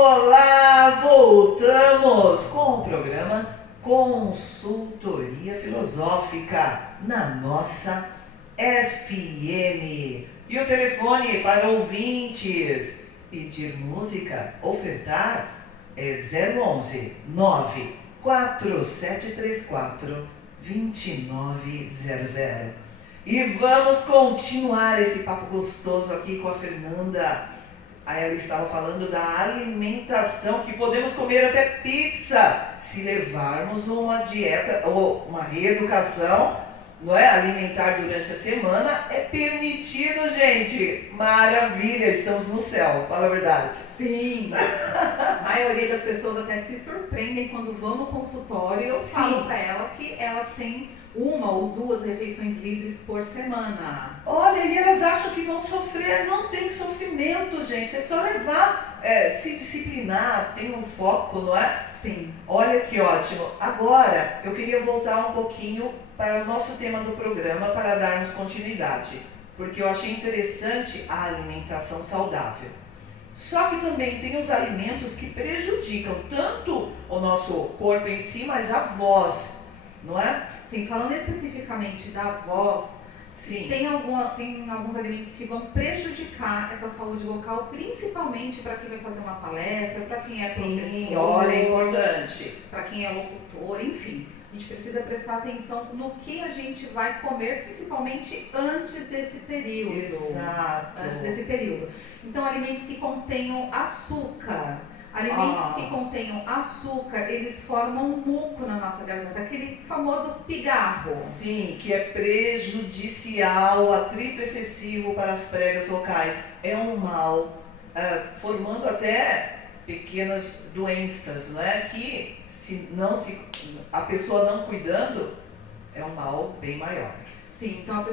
Olá, voltamos com o programa Consultoria Filosófica na nossa FM. E o telefone para ouvintes pedir música, ofertar é 011 94734 2900. E vamos continuar esse papo gostoso aqui com a Fernanda. Aí ela estava falando da alimentação, que podemos comer até pizza se levarmos uma dieta ou uma reeducação, não é? Alimentar durante a semana é permitido, gente. Maravilha, estamos no céu, fala a verdade. Sim, a maioria das pessoas até se surpreendem quando vão no consultório e eu falo para ela que elas têm 1 ou 2 refeições livres por semana. Olha, e elas acham que vão sofrer. Não tem sofrimento, gente. É só levar, se disciplinar, tem um foco, não é? Sim. Olha que ótimo. Agora, eu queria voltar um pouquinho para o nosso tema do programa para darmos continuidade. Porque eu achei interessante a alimentação saudável. Só que também tem os alimentos que prejudicam tanto o nosso corpo em si, mas a voz. Não é? Sim, falando especificamente da voz, sim, tem alguns alimentos que vão prejudicar essa saúde vocal, principalmente para quem vai fazer uma palestra, para quem é professor, olha, é importante, para quem é locutor, enfim. A gente precisa prestar atenção no que a gente vai comer, principalmente antes desse período. Exato. Antes desse período. Então, alimentos que contenham açúcar. Alimentos que contenham açúcar, eles formam um muco na nossa garganta, aquele famoso pigarro. Sim, que é prejudicial, atrito excessivo para as pregas vocais. É um mal, formando até pequenas doenças, não é? Que a pessoa não cuidando, é um mal bem maior. Sim, então a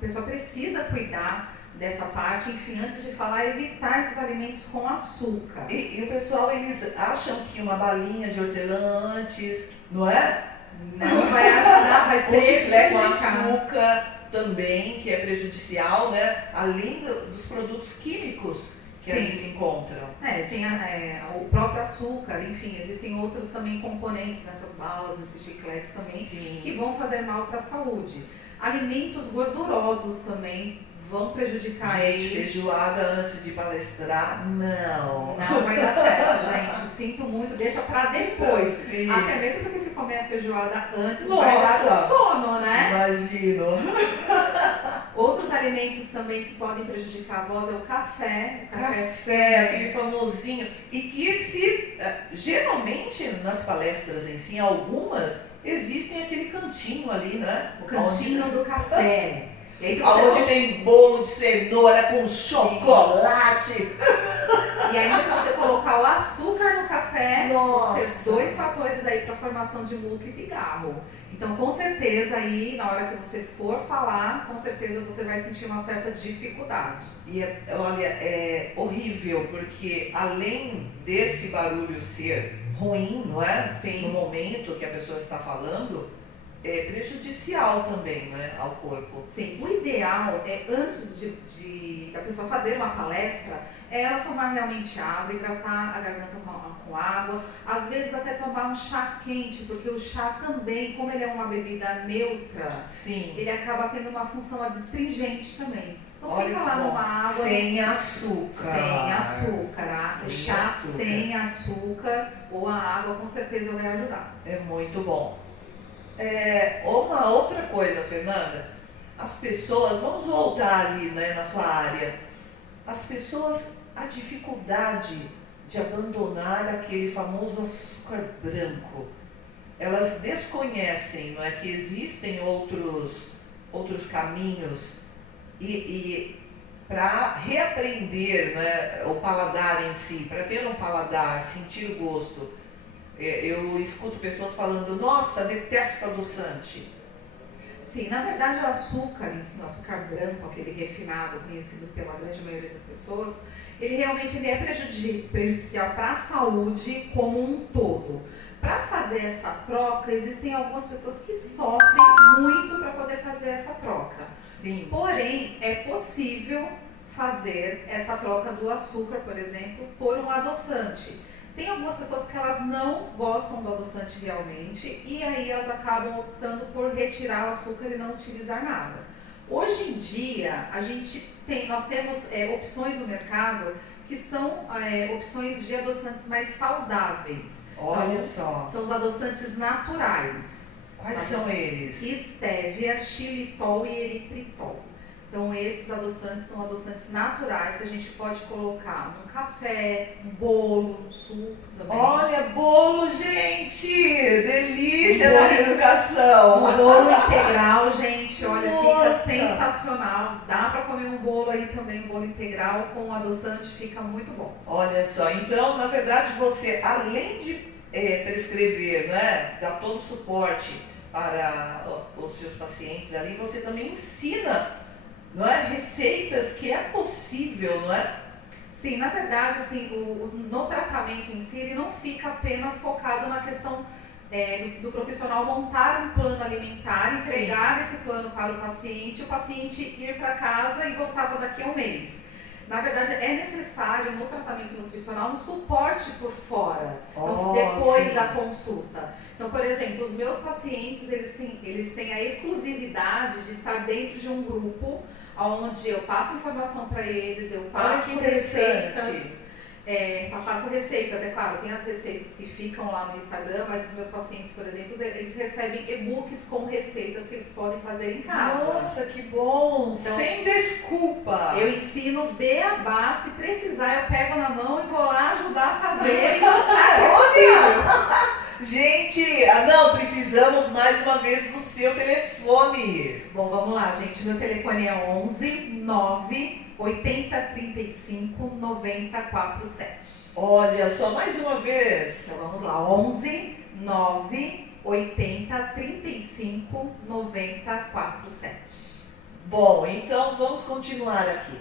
pessoa precisa cuidar dessa parte, enfim, antes de falar, evitar esses alimentos com açúcar. E o pessoal, eles acham que uma balinha de hortelã antes, não é? Não vai ajudar, vai prejudicar. Com açúcar também, que é prejudicial, né? Além dos produtos químicos que ali se encontram. Tem o próprio açúcar, enfim, existem outros também componentes nessas balas, nesses chicletes também, que vão fazer mal para a saúde. Alimentos gordurosos também vão prejudicar ele. Feijoada antes de palestrar, não. Não vai dar certo, gente. Sinto muito, deixa pra depois. Sim. Até mesmo porque se comer a feijoada antes, vai dar sono, né? Imagino. Outros alimentos também que podem prejudicar a voz é o café. Café, aquele famosinho. E que geralmente nas palestras em si, algumas, existem aquele cantinho ali, né? O cantinho do café. Onde tem bolo de cenoura com chocolate. E ainda se você colocar o açúcar no café, vão ser 2 fatores aí para a formação de muco e pigarro. Então, com certeza aí, na hora que você for falar, com certeza você vai sentir uma certa dificuldade. E olha, é horrível, porque além desse barulho ser ruim, não é? Sim. No momento que a pessoa está falando, é prejudicial também, né, ao corpo. Sim, o ideal é, antes da pessoa fazer uma palestra, é ela tomar realmente água, hidratar a garganta com água, às vezes até tomar um chá quente, porque o chá também, como ele é uma bebida neutra, ele acaba tendo uma função adstringente também. Então fica lá numa água... Sem açúcar. Sem açúcar, o chá sem açúcar ou a água com certeza vai ajudar. É muito bom. Uma outra coisa, Fernanda, as pessoas, vamos voltar ali, né, na sua área, as pessoas, a dificuldade de abandonar aquele famoso açúcar branco, elas desconhecem, não é, que existem outros caminhos e para reaprender, né, o paladar em si, para ter um paladar, sentir o gosto. Eu escuto pessoas falando, nossa, detesto adoçante. Sim, na verdade o açúcar em si, o açúcar branco, aquele refinado, conhecido pela grande maioria das pessoas, ele realmente é prejudicial para a saúde como um todo. Para fazer essa troca, existem algumas pessoas que sofrem muito para poder fazer essa troca. Sim. Porém, é possível fazer essa troca do açúcar, por exemplo, por um adoçante. Tem algumas pessoas que elas não gostam do adoçante realmente e aí elas acabam optando por retirar o açúcar e não utilizar nada. Hoje em dia, nós temos opções no mercado que são opções de adoçantes mais saudáveis. Olha então, só. São os adoçantes naturais. Quais são eles? Estévia, xilitol e eritritol. Então esses adoçantes são adoçantes naturais que a gente pode colocar num café, num bolo, num suco também. Olha, bolo, gente! Delícia da educação! Um bolo integral, gente, olha, Nossa. fica sensacional. Dá para comer um bolo aí também, um bolo integral com adoçante, fica muito bom. Olha só, então, na verdade, você, além de prescrever, né, dar todo o suporte para os seus pacientes ali, você também ensina, não é, receitas que é possível, não é? Sim, na verdade, assim, no tratamento em si, ele não fica apenas focado na questão do profissional montar um plano alimentar, entregar esse plano para o paciente ir para casa e voltar só daqui a um mês. Na verdade, é necessário no tratamento nutricional um suporte por fora, então, depois da consulta. Então, por exemplo, os meus pacientes, eles têm a exclusividade de estar dentro de um grupo onde eu passo informação para eles, eu passo receitas. É claro, tem as receitas que ficam lá no Instagram, mas os meus pacientes, por exemplo, eles recebem e-books com receitas que eles podem fazer em casa. Nossa, que bom! Então, sem desculpa! Eu ensino beabá, se precisar eu pego na mão e vou lá ajudar a fazer e mostrar que é possível. Gente, não, precisamos mais uma vez do seu telefone. Bom, vamos lá, gente. Meu telefone é 11 9 80 35 90 47. Olha só, mais uma vez. Então vamos lá, 11 9 80 35 90 47. Bom, então vamos continuar aqui.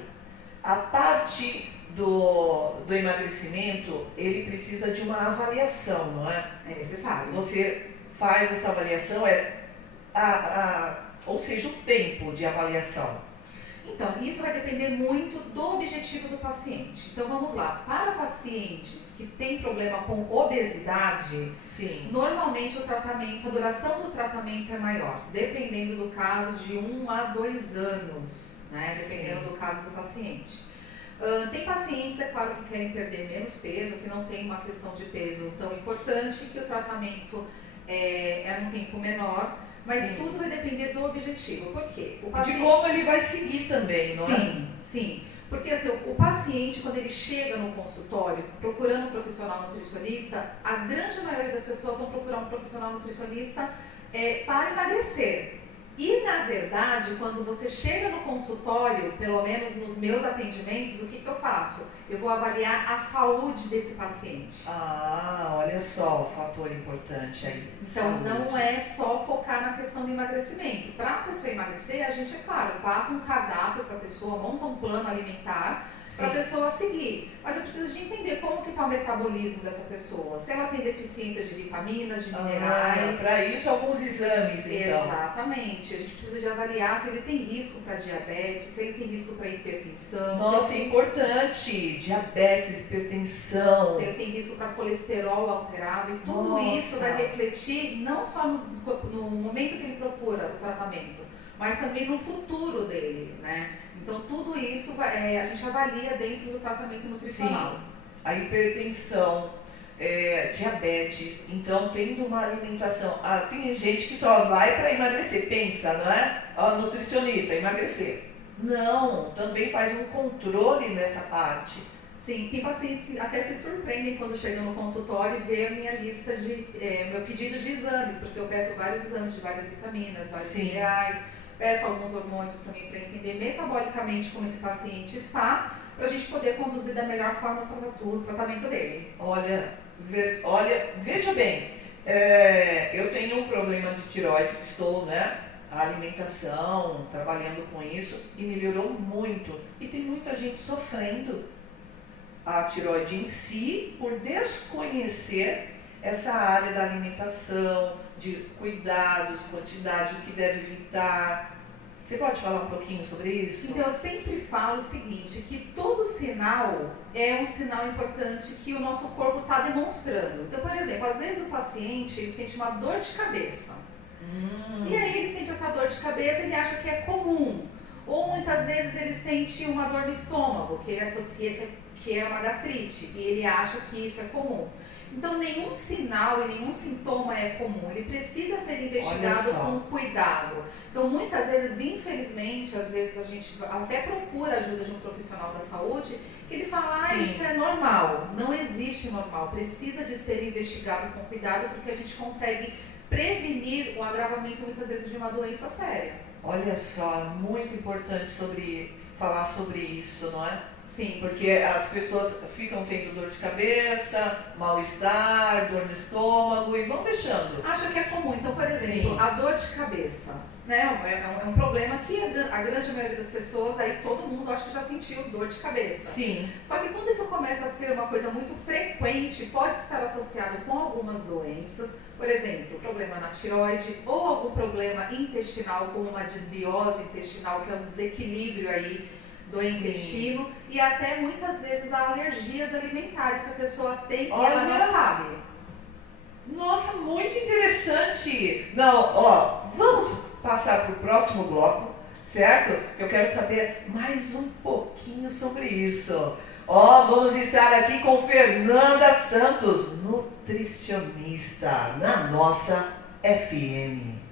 A parte do emagrecimento, ele precisa de uma avaliação, não é? É necessário. Você faz essa avaliação, ou seja, o tempo de avaliação. Então, isso vai depender muito do objetivo do paciente. Então, vamos lá. Para pacientes que têm problema com obesidade, sim, normalmente a duração do tratamento é maior, dependendo do caso, de 1 a 2 anos, né? Dependendo do caso do paciente. Tem pacientes, é claro, que querem perder menos peso, que não tem uma questão de peso tão importante, que o tratamento é num tempo menor. Mas tudo vai depender do objetivo. Por quê? De como ele vai seguir também, não é? Sim. Porque assim, o paciente, quando ele chega no consultório procurando um profissional nutricionista, a grande maioria das pessoas vão procurar um profissional nutricionista para emagrecer. E, na verdade, quando você chega no consultório, pelo menos nos meus atendimentos, o que eu faço? Eu vou avaliar a saúde desse paciente. Olha só o fator importante aí. Então, saúde. Não é só focar na questão do emagrecimento. Para a pessoa emagrecer, a gente, é claro, passa um cardápio para a pessoa, monta um plano alimentar para a pessoa seguir. Mas eu preciso de entender como que está o metabolismo dessa pessoa. Se ela tem deficiência de vitaminas, de minerais. Para isso, alguns exames, então. Exatamente. A gente precisa de avaliar se ele tem risco para diabetes, se ele tem risco para hipertensão. Nossa, é importante. Diabetes, hipertensão. Se ele tem risco para colesterol alterado. E tudo isso vai refletir não só no momento que ele procura o tratamento, mas também no futuro dele, né? Então, tudo isso a gente avalia dentro do tratamento nutricional. Sim, a hipertensão, diabetes, então, tendo uma alimentação... tem gente que só vai para emagrecer, pensa, não é? Nutricionista, emagrecer. Não, também faz um controle nessa parte. Sim, tem pacientes que até se surpreendem quando chegam no consultório e vê a minha lista meu pedido de exames, porque eu peço vários exames de várias vitaminas, vários minerais, peço alguns hormônios também para entender metabolicamente como esse paciente está, para a gente poder conduzir da melhor forma o tratamento dele. Olha, veja bem, eu tenho um problema de tireoide, que estou, né, a alimentação, trabalhando com isso, e melhorou muito. E tem muita gente sofrendo a tireoide em si, por desconhecer essa área da alimentação, de cuidados, quantidade, o que deve evitar, Você pode falar um pouquinho sobre isso? Então eu sempre falo o seguinte, que todo sinal é um sinal importante que o nosso corpo está demonstrando. Então, por exemplo, às vezes o paciente ele sente uma dor de cabeça. E aí ele sente essa dor de cabeça e ele acha que é comum. Ou muitas vezes ele sente uma dor no estômago, que ele associa que é uma gastrite, e ele acha que isso é comum. Então nenhum sinal e nenhum sintoma é comum, ele precisa ser investigado com cuidado. Então muitas vezes, infelizmente, às vezes a gente até procura a ajuda de um profissional da saúde, que ele fala, isso é normal. Não existe normal, precisa de ser investigado com cuidado, porque a gente consegue prevenir o agravamento muitas vezes de uma doença séria. Olha só, muito importante falar sobre isso, não é? Sim. Porque as pessoas ficam tendo dor de cabeça, mal-estar, dor no estômago e vão deixando. Acha que é comum. Então, por exemplo, a dor de cabeça, né? É um problema que a grande maioria das pessoas, aí todo mundo acho que já sentiu dor de cabeça. Sim. Só que quando isso começa a ser uma coisa muito frequente, pode estar associado com algumas doenças, por exemplo, problema na tireoide ou algum problema intestinal, como uma desbiose intestinal, que é um desequilíbrio aí do intestino, e até muitas vezes há alergias alimentares que a pessoa tem e ela não sabe. Nossa, muito interessante! Não, vamos passar para o próximo bloco, certo? Eu quero saber mais um pouquinho sobre isso. Vamos estar aqui com Fernanda Santos, nutricionista, na nossa FM.